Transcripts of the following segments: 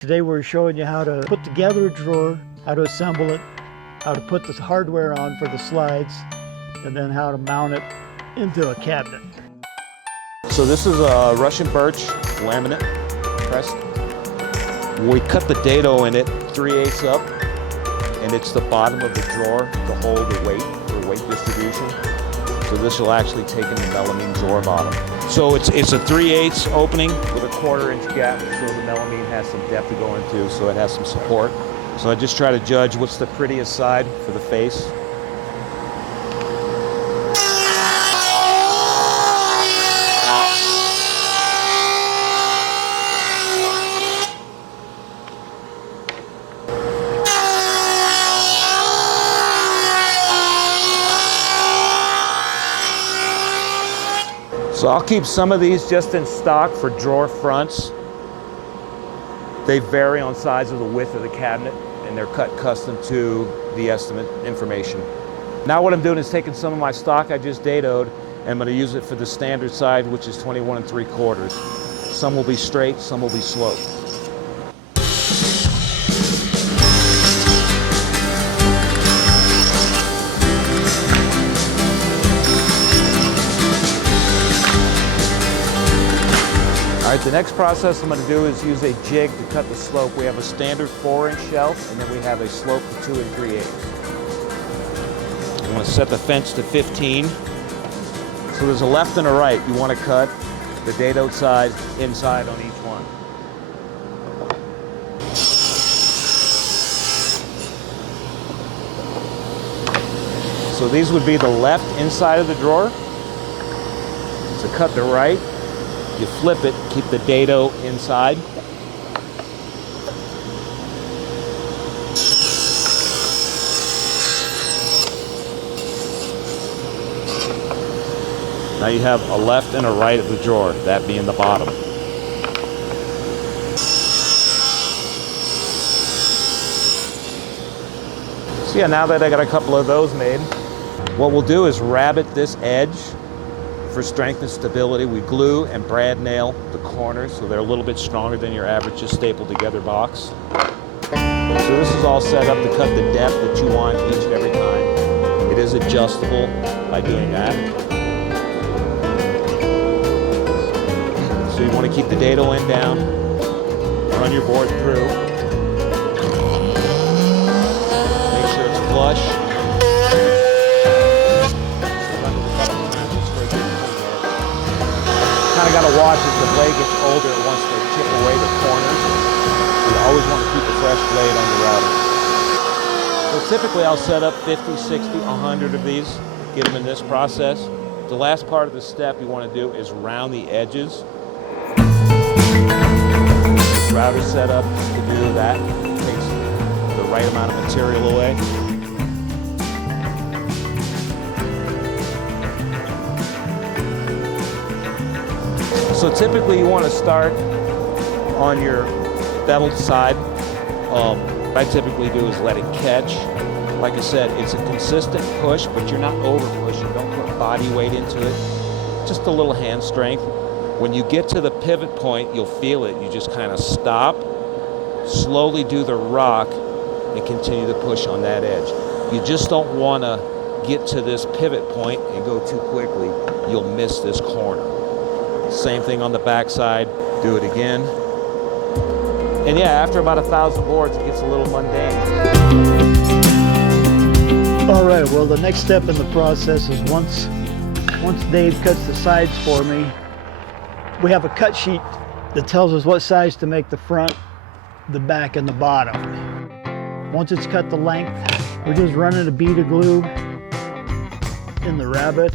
Today we're showing you how to put together a drawer, how to assemble it, how to put the hardware on for the slides, and then how to mount it into a cabinet. So this is a Russian birch laminate press. We cut the dado in it 3/8 up, and it's the bottom of the drawer to hold the weight for weight distribution. So this will actually take in the melamine drawer bottom. So it's a 3/8 opening with a 1/4 inch gap, so the melamine has some depth to go into, so it has some support. So I just try to judge what's the prettiest side for the face. So I'll keep some of these just in stock for drawer fronts. They vary on size of the width of the cabinet, and they're cut custom to the estimate information. Now what I'm doing is taking some of my stock I just dadoed, and I'm going to use it for the standard side, which is 21 3/4. Some will be straight, some will be sloped. All right, the next process I'm going to do is use a jig to cut the slope. We have a standard 4-inch shelf, and then we have a slope of 2 3/8. I'm going to set the fence to 15. So there's a left and a right. You want to cut the dadoed side inside on each one. So these would be the left inside of the drawer. So cut the right. You flip it, keep the dado inside. Now you have a left and a right of the drawer, that being the bottom. So yeah, now that I got a couple of those made, what we'll do is rabbet this edge. For strength and stability, we glue and brad nail the corners so they're a little bit stronger than your average just stapled together box. So this is all set up to cut the depth that you want each and every time. It is adjustable by doing that. So you want to keep the dado end down, run your board through, make sure it's flush. Kind of got to watch as the blade gets older, it wants to chip away the corners. So you always want to keep a fresh blade on your router. So typically I'll set up 50, 60, 100 of these, get them in this process. The last part of the step you want to do is round the edges. This router's set up to do that. It takes the right amount of material away. So typically you want to start on your beveled side. What I typically do is let it catch. Like I said, it's a consistent push, but you're not over pushing. Don't put body weight into it. Just a little hand strength. When you get to the pivot point, you'll feel it. You just kind of stop, slowly do the rock, and continue to push on that edge. You just don't want to get to this pivot point and go too quickly. You'll miss this corner. Same thing on the back side, do it again. And yeah, after about 1,000 boards, it gets a little mundane. All right, well, the next step in the process is once Dave cuts the sides for me, we have a cut sheet that tells us what size to make the front, the back, and the bottom. Once it's cut the length, we're just running a bead of glue in the rabbet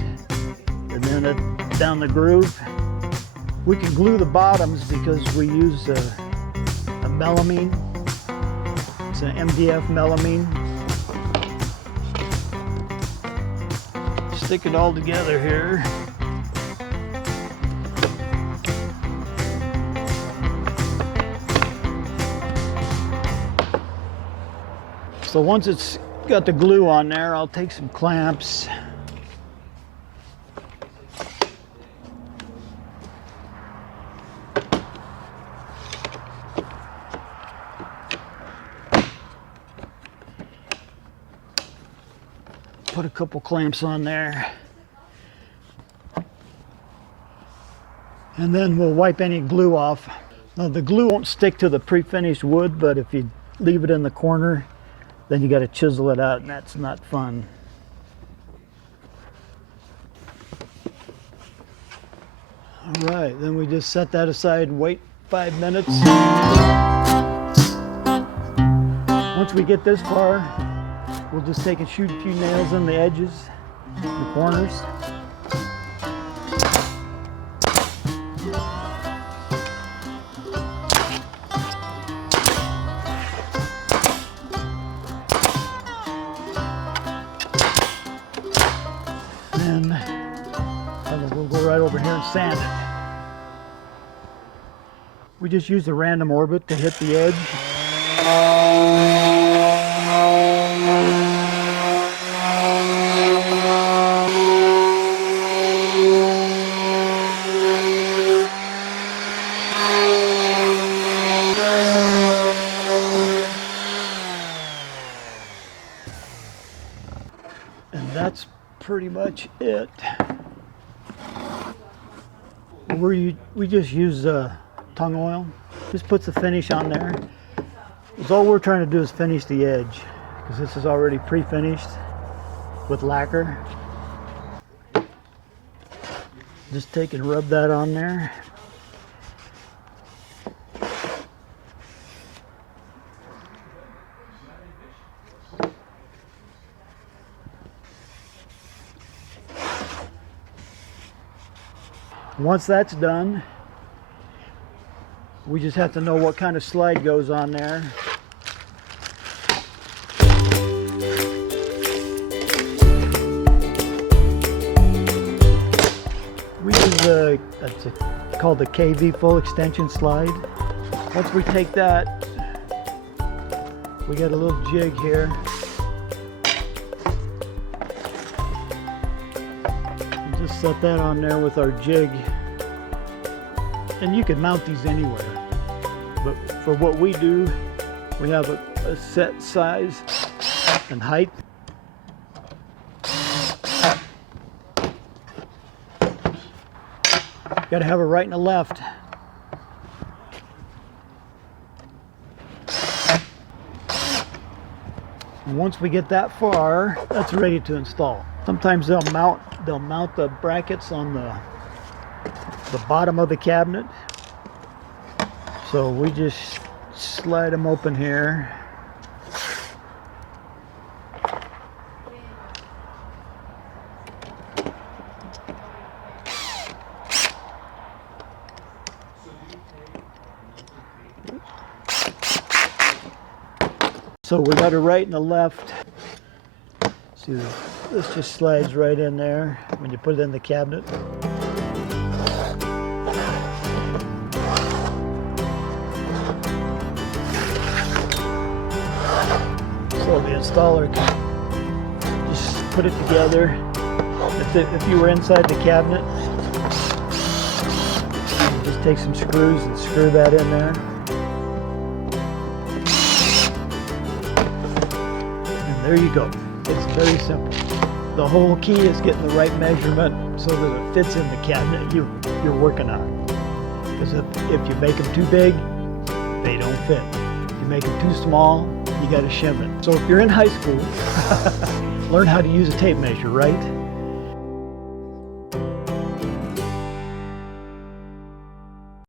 and then down the groove. We can glue the bottoms because we use a melamine. It's an MDF melamine. Stick it all together here. So once it's got the glue on there, I'll take some clamps. Put a couple clamps on there. And then we'll wipe any glue off. Now the glue won't stick to the pre-finished wood, but if you leave it in the corner, then you got to chisel it out, and that's not fun. All right, then we just set that aside and wait 5 minutes. Once we get this far, we'll just take and shoot a few nails in the edges, the corners. And we'll go right over here and sand it. We just use a random orbit to hit the edge. And that's pretty much it. We just use tung oil. Just puts the finish on there. Because all we're trying to do is finish the edge, because this is already pre-finished with lacquer. Just take and rub that on there. Once that's done, we just have to know what kind of slide goes on there. We use it's called the KV full extension slide. Once we take that, we got a little jig here. Just set that on there with our jig. And you can mount these anywhere, but for what we do, we have a set size and height. Got to have a right and a left. And once we get that far, that's ready to install. Sometimes they'll mount the brackets on the bottom of the cabinet. So we just slide them open here. So we got a right and a left. See, this just slides right in there when you put it in the cabinet. So the installer can just put it together. If you were inside the cabinet, you just take some screws and screw that in there. And there you go. It's very simple. The whole key is getting the right measurement so that it fits in the cabinet you're working on. Because if you make them too big, they don't fit. If you make them too small, you got to shim it. So if you're in high school, learn how to use a tape measure, right?